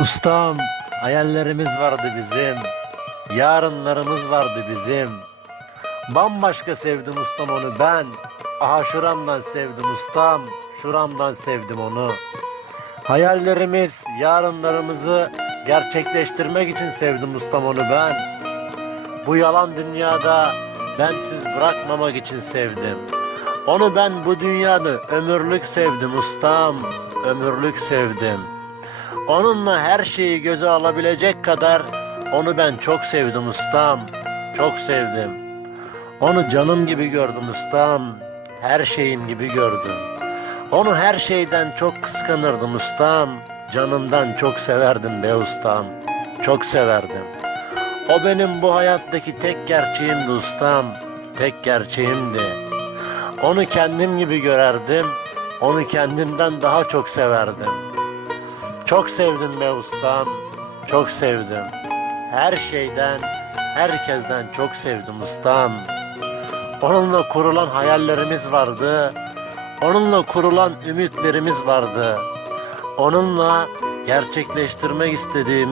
Ustam, hayallerimiz vardı bizim. Yarınlarımız vardı bizim. Bambaşka sevdim ustam onu ben. Aha şuramdan sevdim ustam. Şuramdan sevdim onu. Hayallerimiz, yarınlarımızı gerçekleştirmek için sevdim ustam onu ben. Bu yalan dünyada bensiz bırakmamak için sevdim. Onu ben bu dünyada ömürlük sevdim ustam. Ömürlük sevdim. Onunla her şeyi göze alabilecek kadar onu ben çok sevdim ustam. Çok sevdim. Onu canım gibi gördüm ustam. Her şeyim gibi gördüm. Onu her şeyden çok kıskanırdım ustam. Canımdan çok severdim be ustam. Çok severdim. O benim bu hayattaki tek gerçeğimdi ustam. Tek gerçeğimdi. Onu kendim gibi görerdim. Onu kendimden daha çok severdim. Çok sevdim be ustam. Çok sevdim. Her şeyden, herkesten çok sevdim ustam. Onunla kurulan hayallerimiz vardı. Onunla kurulan ümitlerimiz vardı. Onunla gerçekleştirmek istediğim